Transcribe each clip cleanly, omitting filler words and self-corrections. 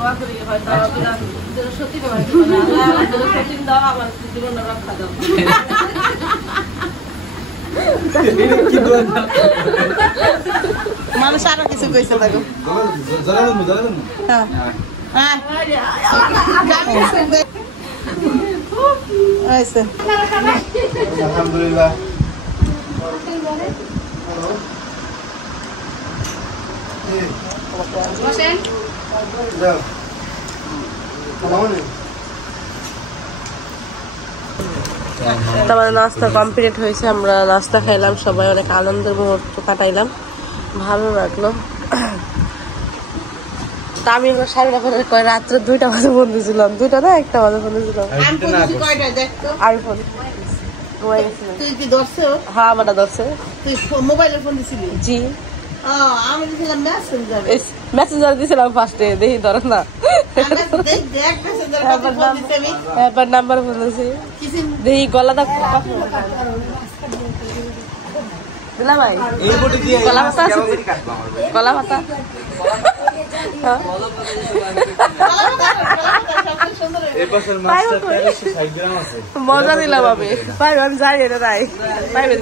দোয়া করি হয়তো সত্যি সতীন দাও আমার জীবন রক্ষা দাও মানুষ আরো কিছু কইছে দেখো আলহামদুলিল্লাহ আমাদের নাস্তা কমপ্লিট হয়েছে, আমরা নাস্তা খাইলাম, সবাই অনেক আনন্দের মুহূর্ত কাটাইলাম, ভালো লাগলো। তা আমি হলো 11:30 কয় রাত্রে 2টা বাজে বন্ধু ছিলাম, 2টা না 1টা বাজে বন্ধু ছিলাম। আইফোন তুই কি ধরছো? হ্যাঁ আমারটা ধরছে। তুই মোবাইলের ফোন দিছিলি? জি আমি দিছিলাম মেসেঞ্জার। মেসেঞ্জার দিছিলাম ফার্স্টে, দেখি ধরে না, এবার নাম্বার বলেছি দেখি গলাটা দিলা ভাই গলা ভাতা আছে, গলা ভাতা মজা দিলাম আমি পাই, আমি যাই এটা নাই পাইবেন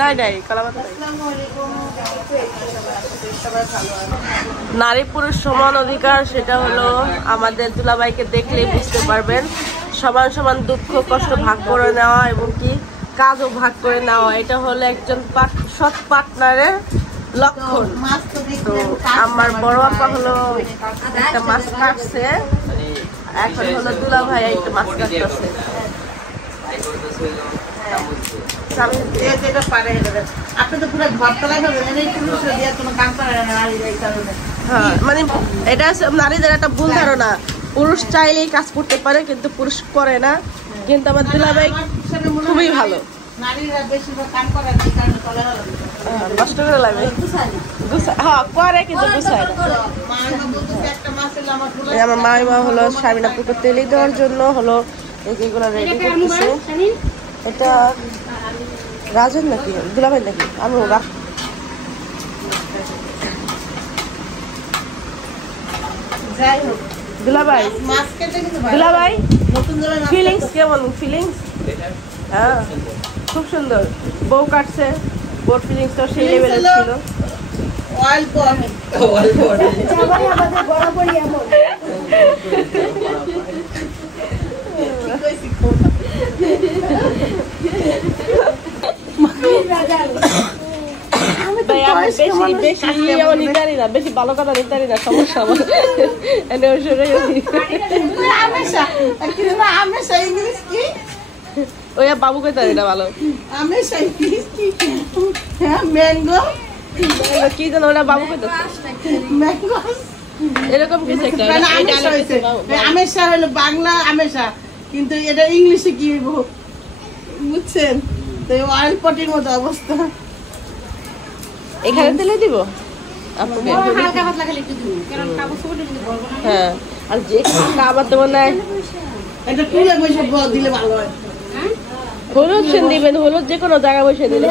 নাই নাই কলা ভাতা। নারী পুরুষ সমান অধিকার, সেটা হলো আমাদের দুলাভাইকে দেখলেই বুঝতে পারবেন। সমান সমান দুঃখ কষ্ট ভাগ করে নেওয়া এবং কি কাজও ভাগ করে নেওয়া, এটা হলো একজন সৎ পার্টনারের লক্ষণ। তো আমার বড় আপা হলো একটা মাছ কাটছে, এখন হলো দুলাভাই একটা মাছ কাটতেছে। মানে এটা নারীদের একটা ভুল ধারণা, পুরুষ চাইলেই কাজ করতে পারে কিন্তু পুরুষ করে না, কিন্তু আমার দুলাভাই খুবই ভালো। কষ্ট করে লাগে হ্যাঁ করে কিন্তু গুছায় না। আমার মাইমা হলো সাবিনা পুকুর তেলে দেওয়ার জন্য হলো এই যেগুলো রেডি করতেছে। এটা রাজন নাকি দুলাভাই নাকি আমি দুলাভাই দুলাভাই ফিলিংস কেমন? ফিলিংস হ্যাঁ খুব সুন্দর, বউ কাটছে, বোট ফিলিংসটা সেই লেভেলের ছিল। বেশি ভালো কথা নিতারি না, সমস্যা ওই বাবু কই তারি না ভালো কি জানো ওরা বাবু কই এরকম কিছু একটা আমেশা হলো বাংলা আমেশা, কিন্তু এটা ইংলিশে কি বুঝছেন? তো অয়েল পটির মতো অবস্থা। এখানে তেলে দিব হ্যাঁ, আর যে খাবার তো মনে হয় দিলে ভালো হয়। হলুদ সেন দিবেন, হলুদ যে কোনো জায়গায় বসে দিলে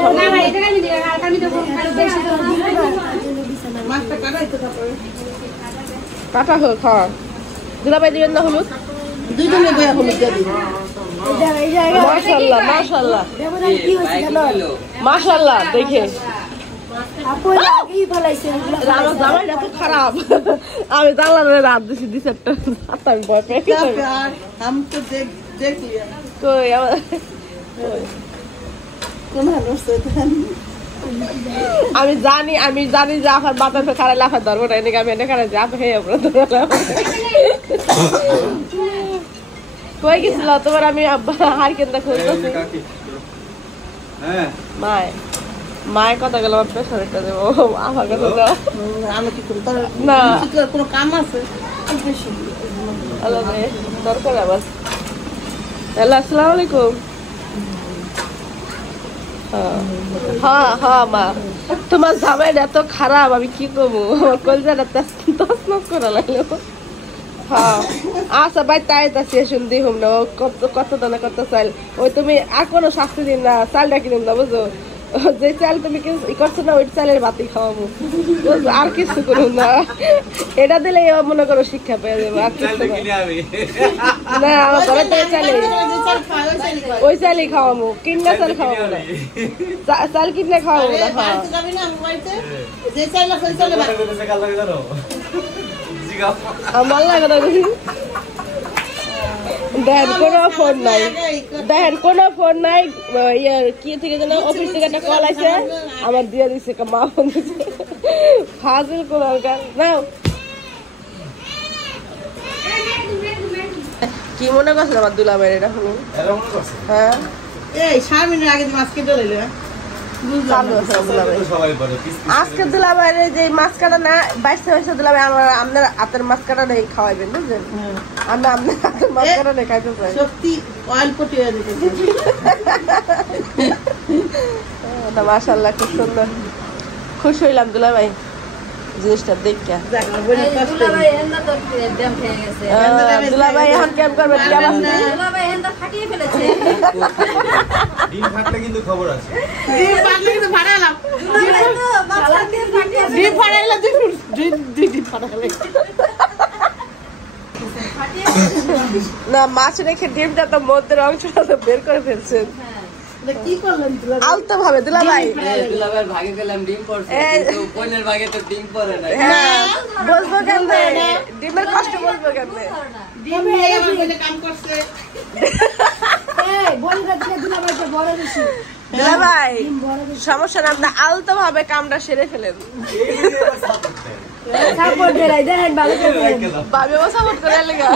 কাটা হোক। হ্যাঁ দুলাভাই দিবেন না হলুদ? দুইজনে হলুদ দিয়ে দিবেন। মাশাআল্লাহ মাশাআল্লাহ মাশাআল্লাহ দেখে খারাপ। আমি জানলার রাত দিছি দিচ্ছি আমি জানি যে আপনার বাতাস খারাপ লাফা ধরবো না, এনেকে আমি এনে খারাপ যে আপনি কই গেছিল তোমার? আমি হার কেন্দ্র খুঁজতেছি মায় মায়ের কথা গেল আমার পেশারটা দেবো আমার কাছে দাও। আমি কি করি না কোনো কাম আছে দরকার আবার। হ্যালো আসসালামু আলাইকুম। হ্যাঁ হ্যাঁ মা তোমার জামাইটা এত খারাপ আমি কি করবো, আমার কলজাটা তছনছ করা লাগলো। হ্যাঁ আচ্ছা ভাই তাই তা শেষন দিই হোম না কত দানা কত চাল, ওই তুমি আর কোনো শাস্তি দিন না, চালটা কিনুন না বুঝো, যে চাল তুমি ই করছো না ওই চালের ভাতই খাওয়াবো, আর কিছু করো না। এটা দিলে মনে করো শিক্ষা পেয়ে যাবো, আর কিছু না। আমার ঘরে তো চালে ওই চালই খাওয়াবো, কিনা চাল খাওয়াবো না, চাল কিনে খাওয়াবো না। আমার লাগে না। দেখেন কোনো ফোন নাই, দেখেন কোনো ফোন নাই। ইয়ার কি থেকে যেন অফিস থেকে একটা কল আছে, আমার দিয়ে দিচ্ছে মা ফোন দিচ্ছে। ফাজিল কোনো নাও। কি মনে করছেন আমার দুলাভাইয়ের এটা শুনুন? হ্যাঁ এই 6 মিনিট আগে মাছ কেটে লইলে আজকে দুলাভাইয়ের যে মাছ কাটা না বাইশে হয়েছে, দুলাভাই আমার আপনার হাতের মাছ কাটা নেই খাওয়াইবেন, বুঝলেন? আমি আপনার হাতের মাছ কাটা নেই খাইতে চাই। সত্যি অয়েল পটি হয়ে যেতে। মাশাআল্লাহ খুব সুন্দর, খুশি হইলাম দুলাভাই জিনিসটা দেখে। দুলাভাই এখন কেমন করবে? ডিম ফাটলে কিন্তু খবর আছে। ডিম ফাটলে কিন্তু ফাটালাম। ডিম ফাটাইলে ডিম ফাটাইলে না, মাছ রেখে ডিমটা তো মধ্যের অংশটা তো বের করে ফেলছেন। কি করলেন আলতো ভাবে দুলাভাই? দুলাভাইয়ের ভাগে পেলাম ডিম পড়ছে, কিন্তু বোনের ভাগে তো ডিম পড়ে না। হ্যাঁ বলবো কেমনে, ডিমের কষ্ট বলবো কেমনে? ডিম নিয়ে আমার বলে কাম করছে। দুলাভাই সমস্যা না, আপনি আলতো ভাবে কামটা সেরে ফেলেন। ভাবিও সাপোর্ট করে লেগা।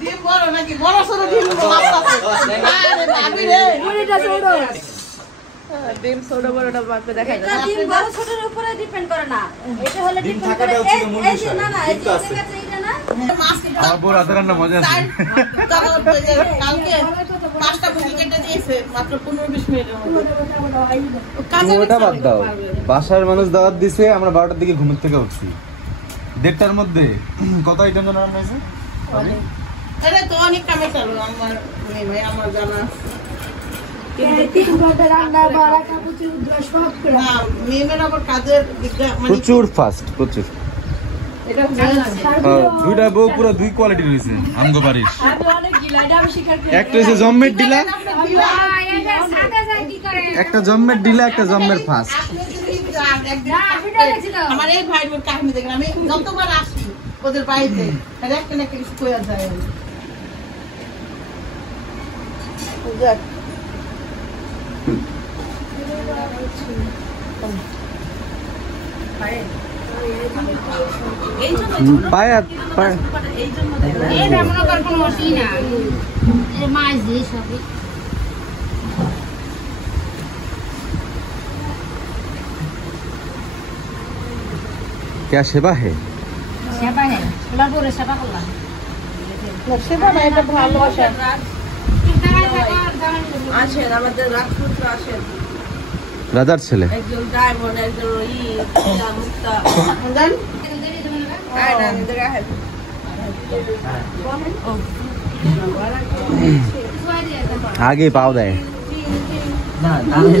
ডিম বড় নাকি বড় ছোট ডিম আছে? আরে ভাবি রে, ডিম ছোট বড়টা মাপে দেখা যায়। ডিম বড় ছোটর উপরে ডিপেন্ড করে না, এটা হলে ডিপেন্ড করে এই যে না না এই যে এটা না মাছ আমার বউ রাতে রান্না মজা আছে। কালকে 5টা বুঝি কেটে দিয়েছে মাত্র 15-20 মিনিটের মধ্যে। ওটা বাদ দাও, বাসার মানুষ দাওয়াত দিছে, আমরা 12টার দিকে ঘুমের থেকে উঠছি। 1:30টার মধ্যে কত আইটেম রান্না হয়েছে? আরে তো অনেক কামে চালু আমার মেয়ে আমার জানা। মেয়েমের আবার কাজের প্রচুর ফাস্ট, প্রচুর। দুইটা বউ পুরো 2 কোয়ালিটি রয়েছে আমগো বাড়ির। একটা হচ্ছে জম্মের ডিলা, একটা জম্মের ডিলা, একটা জম্মের ফাস্ট। আমার এই ভাই বোন কাহিনী দেখলাম, আমি যতবার আসি ওদের বাড়িতে একটা না কিছু কইয়া যায়। পায়াত क्या सेवा है? সেবা হ্যাঁ ওলা করে সেবা করলাম। সেবা না, এটা ভালোবাসা। আসেন আমাদের রাজপুত্র, আসেন। রাজার ছেলে। একজন ডায়মন্ড, একজন মুক্তা। জান आगे पाव दे না তাহলে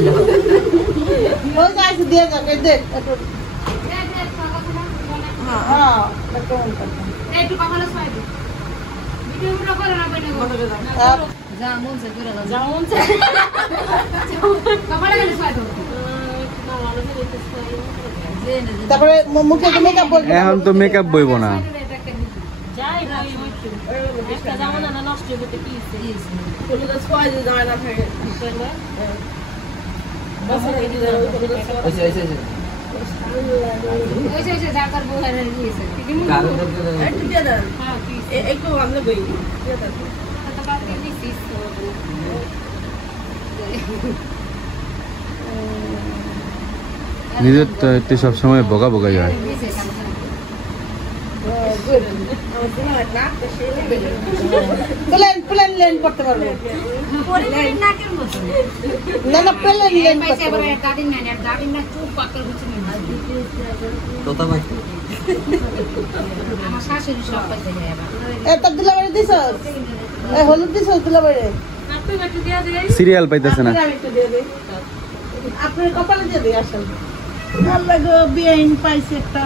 ওই গাছ দিয়ে যাবে দেখ একটু। হ্যাঁ একটু কখনো ছয় দিন ভিডিও গুলো করে না বলে যা মন সে করে যা মন সে কখনো গেলে ছয় দিন। তারপরে মুখে মেকআপ বলবে। এখন তো মেকআপ বইব না। যাই ভাই একটা জামা না নষ্ট হয়ে যেতে কি দিয়েছে কোনো তো ছয় দিন যায় না থাকে। ওই যে যা তার বউ হারে দিয়েছে একটু দিয়ে দেন, একটু আমরা বই দিয়ে দেন। তো কাকে দিছিস নিজের তো একটু সবসময় বোকা বোকাই হয়। প্লেন প্লেন লেন করতে পারবে পরিবারের নাকের মতো না, না প্লেন লেন পাইছে করতে এবারে পারবে। গাড়ি নাই আর গাড়ি না চুপ পাকল হচ্ছে না তোতা ভাই আমার শাশুড়ি সব পাইছে এবার এটা দুলাবাড়ি দিছ, এই হলুদ দিছ দুলাবাড়ি। আপনি একটু দিয়া দেই সিরিয়াল পাইতেছে না। আমি একটু দিয়ে দিই। আপনার কপালে দিয়ে দিয়ে আসেন। আল্লাহ গো, বিয়াইন পাইছে একটা।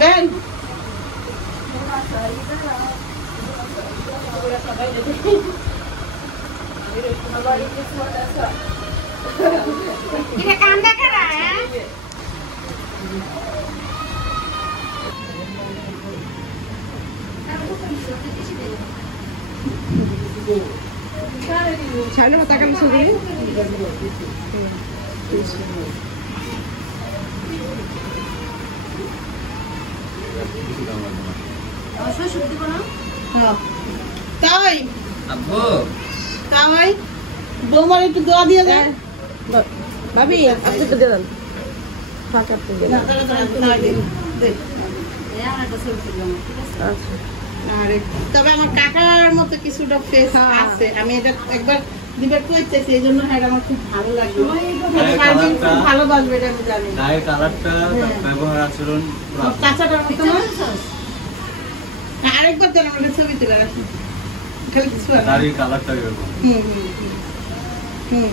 দেন। এটা কান্দা কারা হ্যাঁ ছাড়লে মা টাকা দিচ্ছি দিদি শ্বশুর দিব না হ্যাঁ। তাই আব্বু তাই বৌমার একটু দোয়া দিয়ে দেন। ভাবি আপনি তো দিয়ে দেন ফাঁকা আপনি দিয়ে দেন। আচ্ছা আরে, তবে আমার কাকার মতো কিছুটা ফেস আছে, আমি এটা একবার দিবার কইতেছি, এই জন্য হ্যাঁ আমার খুব ভালো লাগলো। আমি খুব ভালোবাসবে এটা আমি জানি। গায়ের কালারটা, ব্যবহার আচরণ কাঁচাটার মতো না? আরেকবার দেন, আমরা ছবি তুলে রাখি। খালি কিছু আর না। দাড়ির কালারটা এরকম। হুম হুম হুম।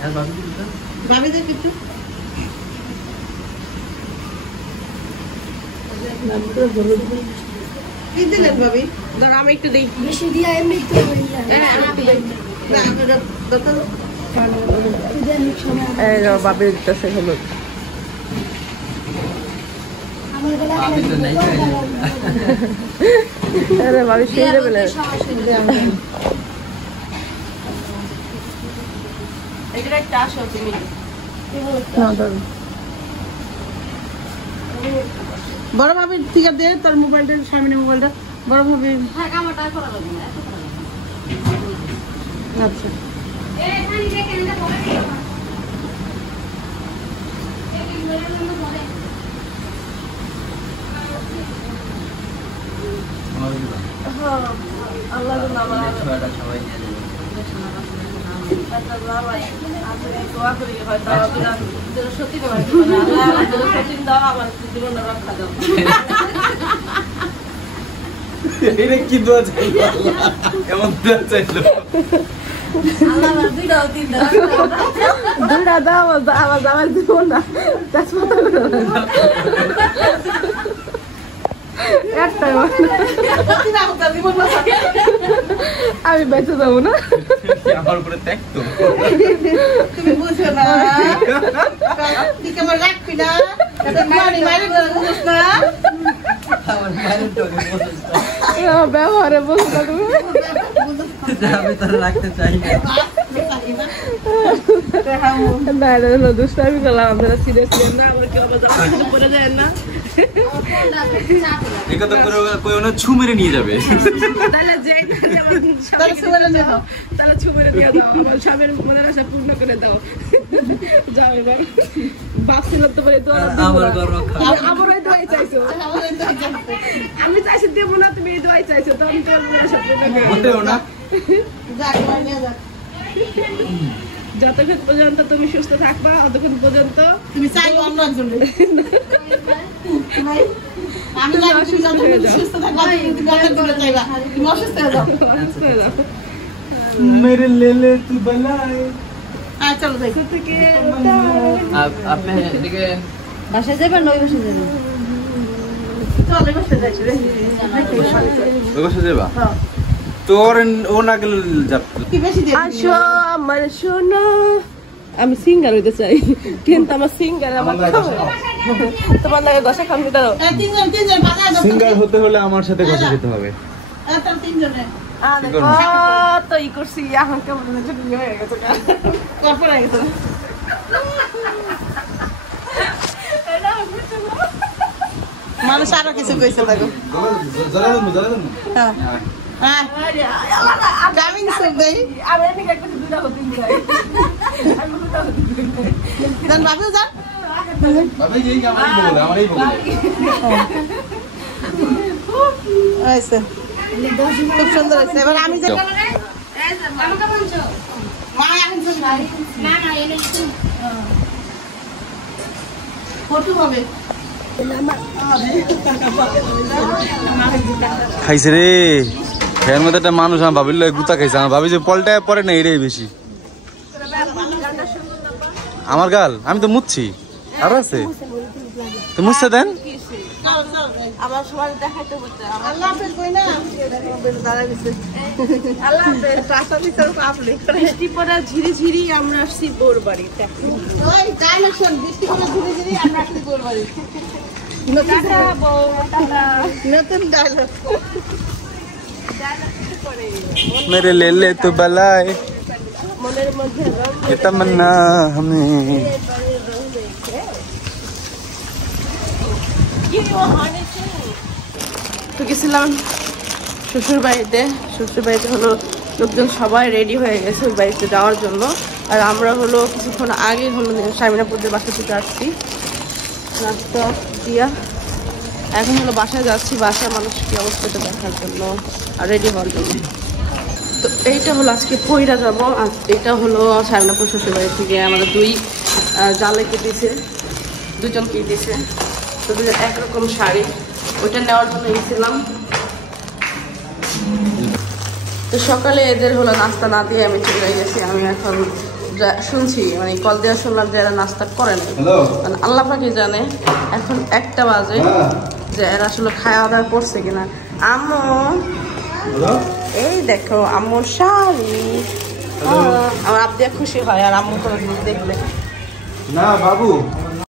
হ্যাঁ বাবু দিদা ভাবি দেখ একটু। কি দিলেন ভাবি? ধর আমি একটু দিই বেশি দিয়া এমনি তো হ্যাঁ আমি একটু দিই না, আপনারা দেখালো। এই যে বাবির দিতেছে হলুদ আমি তো নাই আরে বাবি সেই লেভেলে এগুলো একটা আসো তুমি না ধরো বড় ভাবি ঠিক আছে, তার মোবাইলটা, সামনে মোবাইলটা বড় ভাবি। হ্যাঁ কামাটা করা লাগবে না আচ্ছা এই খালি দেখেন এটা পরে এই কিলোর মধ্যে পরে আল্লাহ নামা ছয়টা সবাই নিয়ে যাবে সত্যি সত্যি দাও আমার জীবন রক্ষা দাও এটা কি দোয়া চাইলো আল্লাহ? এমন দোয়া চাইলো আল্লাহ আমার দুইটাও তিনটা দুইটা দাও আমার জামাই দিব না একটাই আমি বেঁচে যাবো না আমার উপরে ত্যাগ তো তুমি বুঝো না, তুই কেমন রাখবি না, মারি মারি বুঝছ না। আমার মায়ের টোকে ব্যবহারে বুঝো না তুমি আমি তো রাখতে চাই না না এটা হলো দুষ্টামি করলাম আপনারা সিরিয়াস না আমার কেউ আবার জামা কিছু পরে যায় না এই কথা করে কই ওনা ছু মেরে নিয়ে যাবে তাহলে যে তাহলে সুবলে নিয়ে দাও। তাহলে ছুমেরে দিয়ে দাও আমার স্বামীর মনের আশা পূর্ণ করে দাও যাও এবার বাপছিল তো বলে তো আমার ঘর রক্ষা আমার ওই দোয়াই চাইছো আমি চাইছি দেবো না তুমি এই দোয়াই চাইছো তো আমি তোমার মনের আশা পূর্ণ করে মোটেও না যাক, মার নিয়ে যাক। যতক্ষণ পর্যন্ত তুমি সুস্থ থাকবা ততক্ষণ পর্যন্ত তুমি চাইবো অন্য একজন আমি লাগবে, তুমি যতক্ষণ সুস্থ থাকবা, তুমি অন্য একজনের চাইবা। তুমি অসুস্থ হয়ে যাও। অসুস্থ হয়ে যাও মেরে লেলে তু বলাই চলো যাই। থেকে আপনি এদিকে বাসায় যাবেন না ওই বাসায় যাবেন চলো এবার সে যাইছি রে। ওই বসে যাবা হ্যাঁ। তোর ও না গেলে যাব কি বেশি দিয়ে দিবি? আসো আমার সোনা আমি সিঙ্গার হইতে চাই কিন্তু আমার সিঙ্গার আমার তোমার লাগে দশা খামি দাও তিনজন তিনজন বাজায় দাও। সিঙ্গার হতে হলে আমার সাথে কথা যেতে হবে তাহলে তিনজনে কত ই করছি এখন কেমন হচ্ছে বিয়ে হয়ে গেছে কপর হয়ে গেছে। মানুষ আরো কিছু কইছে দেখো। হ্যাঁ হ্যাঁ জামিন সুখ দেই। আমি এদিকে একটা দুটা হতে দিই যান বাবু যান। বাবা এই আমারই বলে হয়েছে, খুব সুন্দর হয়েছে। এবার আমি যে আমাকে বলছো মা এখন শুন না না এনে ফটো হবে খাইছে রে এর মধ্যে একটা মানুষ আমার ভাবিল গুতা খাইছে আমার ভাবি যে পলটায় পরে না এটাই বেশি আমার গাল আমি তো মুছছি আরো আছে তো মুছতে দেন আমার সবার দেখাইতে বলতে আল্লাহ হাফেজ কই না দাঁড়াই গেছে আল্লাহ টাকা দিতে আপনি বৃষ্টি পড়া ঝিরি ঝিরি আমরা আসছি বোর বাড়ি ওই ডাইলেকশন বৃষ্টি করে ধীরে ধীরে আমরা আসলে করবারি টাটা বউ টাটা নতুন ডায়লগ मेरे ले ले तो बलाए মনের মধ্যে ये तमन्ना हमें তো গেছিলাম শ্বশুর বাড়িতে হলো লোকজন সবাই রেডি হয়ে গেছে ওই বাড়িতে যাওয়ার জন্য আর আমরা হলো কিছুক্ষণ আগে হলো স্বামীনাপুরের বাসা থেকে আসছি নাস্তা দিয়া এখন হলো বাসায় যাচ্ছি বাসায় মানুষকে অবস্থাটা দেখার জন্য আর রেডি হওয়ার জন্য তো এইটা হলো আজকে পইরা যাবো আর এটা হলো স্বামীনাপুর শ্বশুরবাড়ি থেকে আমাদের দুই জালেকে দিয়েছে দুজনকে দিয়েছে তো দুজন একরকম শাড়ি ওইটা নেওয়ার জন্য গেছিলাম তো সকালে এদের হলো নাস্তা না দিয়ে আমি চলে গেছি আমি এখন শুনছি মানে কল দেওয়া শুনলাম যে এরা নাস্তা করে না মানে আল্লাহ পাকি জানে এখন 1টা বাজে যে এরা আসলে খাওয়া দাওয়া করছে কিনা আম্মু এই দেখো আম্মুর শাড়ি আমার আব্বা খুশি হয় আর আম্মু কোনো জিনিস দেখলে না বাবু